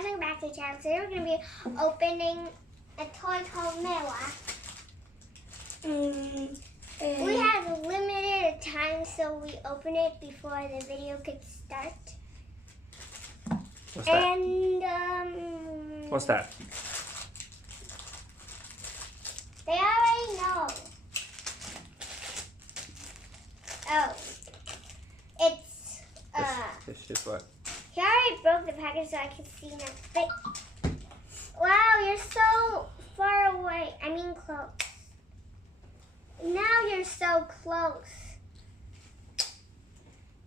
guys, welcome back to the channel. Today we're going to be opening a toy called Mewa. We have a limited time, so we open it before the video could start. What's that? And What's that? They already know. Oh, it's It's just what? He already broke the package so I can see now. But wow, you're so far away. I mean close. Now you're so close.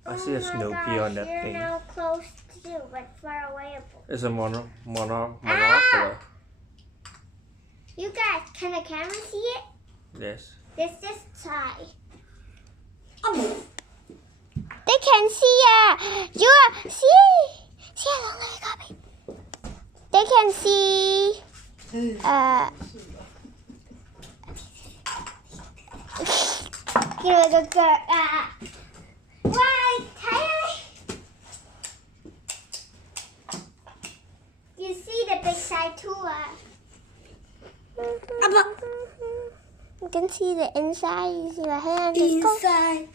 I see a Snoopy on that you're thing. now close too, but far away. It's a monocular. You guys, can the camera see it? Yes. This is tie. They can see see a little copy. They can see why Tyler? You see the big side too. You can see the inside. You see the hand. Inside.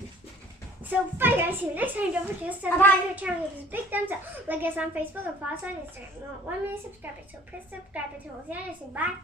So bye guys, see you next time. Don't forget to subscribe to the channel. Give us a big thumbs up. Like us on Facebook and follow us on Instagram. We want 1 million subscribers, so press subscribe button. We'll see you next time. Bye.